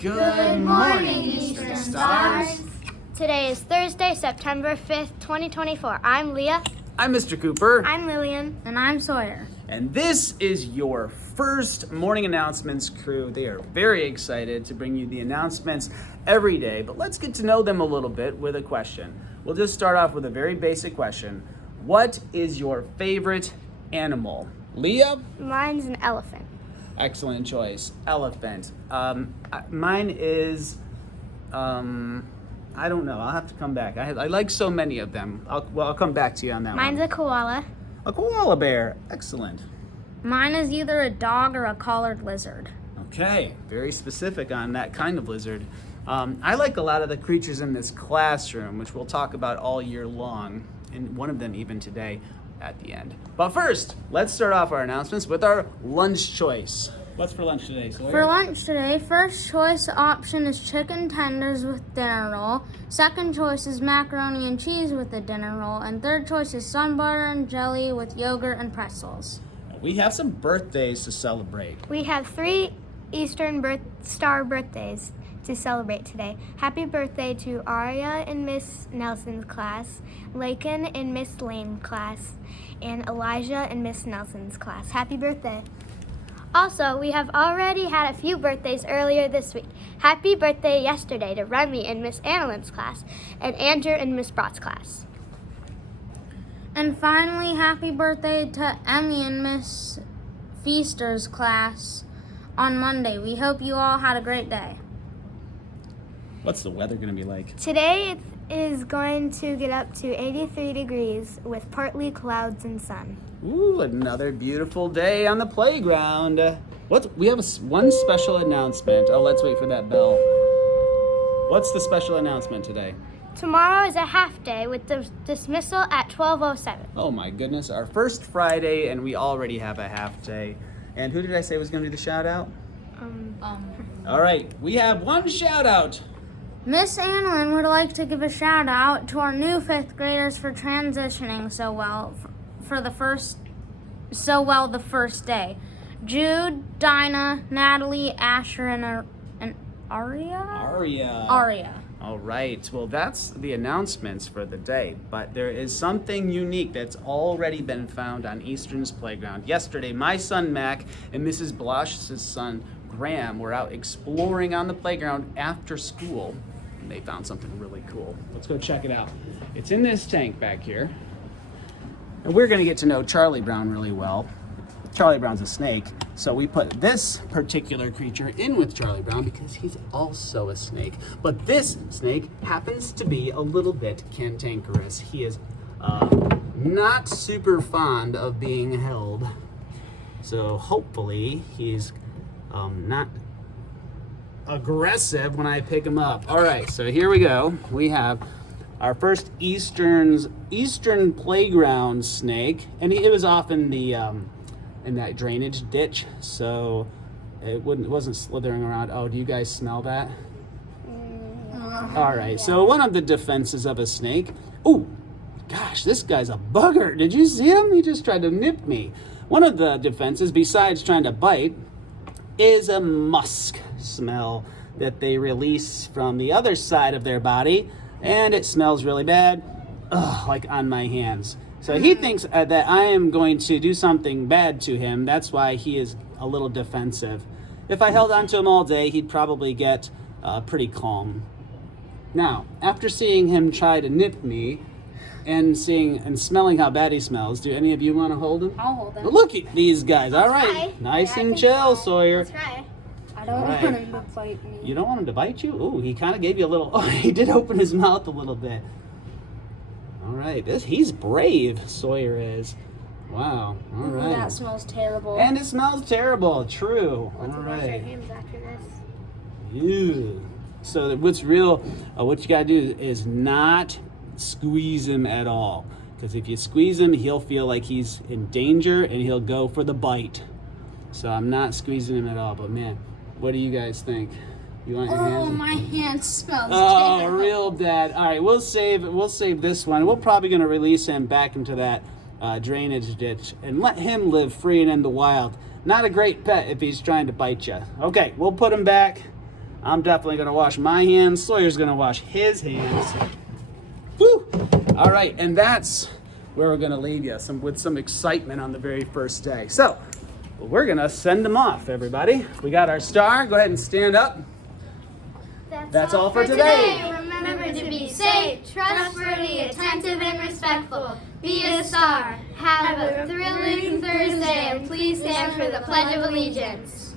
Good morning, Eastern Stars. Today is Thursday, September 5th, 2024. I'm Leah. I'm Mr. Cooper. I'm Lillian. And I'm Sawyer. And this is your first morning announcements crew. They are very excited to bring you the announcements every day, but let's get to know them a little bit with a question. We'll just start off with a very basic question. What is your favorite animal? Leah? Mine's an elephant. Excellent choice. Elephant. Mine is, I don't know. I'll have to come back. I like so many of them. I'll come back to you on that Mine's one. a koala. A koala bear. Excellent. Mine is either a dog or a collared lizard. Okay, very specific on that kind of lizard. I like a lot of the creatures in this classroom, which we'll talk about all year long, and one of them even today at the end. But first, let's start off our announcements with our lunch choice. What's for lunch today, Sawyer? For lunch today, first choice option is chicken tenders with dinner roll. Second choice is macaroni and cheese with a dinner roll. And third choice is sun butter and jelly with yogurt and pretzels. We have some birthdays to celebrate. We have 3 Eastern Star birthdays to celebrate today. Happy birthday to Aria in Miss Nelson's class, Lakin in Miss Lane's class, and Elijah in Miss Nelson's class. Happy birthday. Also, we have already had a few birthdays earlier this week. Happy birthday yesterday to Remy in Miss Annalyn's class and Andrew in Miss Brott's class. And finally, happy birthday to Emmy in Miss Feaster's class on Monday. We hope you all had a great day. What's the weather going to be like? Today it is going to get up to 83 degrees with partly clouds and sun. Ooh, another beautiful day on the playground. We have one special announcement. Oh, let's wait for that bell. What's the special announcement today? Tomorrow is a half day with the dismissal at 12:07. Oh my goodness, our first Friday, and we already have a half day. And who did I say was going to do the shout out? All right, we have one shout out. Miss Annalyn would like to give a shout out to our new 5th graders for transitioning so well the first day. Jude, Dinah, Natalie, Asher, and Aria? Aria. All right, well, that's the announcements for the day, but there is something unique that's already been found on Eastern's playground. Yesterday, my son Mac and Mrs. Blosh's son Graham were out exploring on the playground after school, and they found something really cool. Let's go check it out. It's in this tank back here, and we're gonna get to know Charlie Brown really well. Charlie Brown's a snake, so we put this particular creature in with Charlie Brown because he's also a snake. But this snake happens to be a little bit cantankerous. He is not super fond of being held, so hopefully he's not aggressive when I pick him up. All right, so here we go. We have our first Eastern playground snake, and it was off in the in that drainage ditch, so it wasn't slithering around. Oh, do you guys smell that? All right, so one of the defenses of a snake. Ooh, gosh, this guy's a bugger. Did you see him? He just tried to nip me. One of the defenses, besides trying to bite, is a musk smell that they release from the other side of their body, and it smells really bad, like on my hands. So he thinks that I am going to do something bad to him. That's why he is a little defensive. If I held on to him all day, he'd probably get pretty calm. Now, after seeing him try to nip me and smelling how bad he smells, do any of you want to hold him? I'll hold him. Look at these guys. All right. try. Nice Yeah, I and can chill, try. Sawyer. Let's try. I don't Right. want him to bite me. You don't want him to bite you? Ooh, he kind of gave you a little... Oh, he did open his mouth a little bit. All right. He's brave, Sawyer is. Wow. All Ooh, right. that smells terrible. And it smells terrible. True. Let's All wash our right. hands after this. Ew. So what's real? What you gotta do is not squeeze him at all. Because if you squeeze him, he'll feel like he's in danger and he'll go for the bite. So I'm not squeezing him at all. But man, what do you guys think? You want your hands? Oh, my hand smells Oh, terrible. real bad. All right, we'll save this one. We're probably gonna release him back into that drainage ditch and let him live free and in the wild. Not a great pet if he's trying to bite you. Okay, we'll put him back. I'm definitely gonna wash my hands. Sawyer's gonna wash his hands. Woo! All right, and that's where we're gonna leave you with some excitement on the very first day. So, we're gonna send them off, everybody. We got our star. Go ahead and stand up. That's all for today. Remember to be safe, trustworthy, attentive, and respectful. Be a star. Have a thrilling Thursday, and please stand for the Pledge of Allegiance.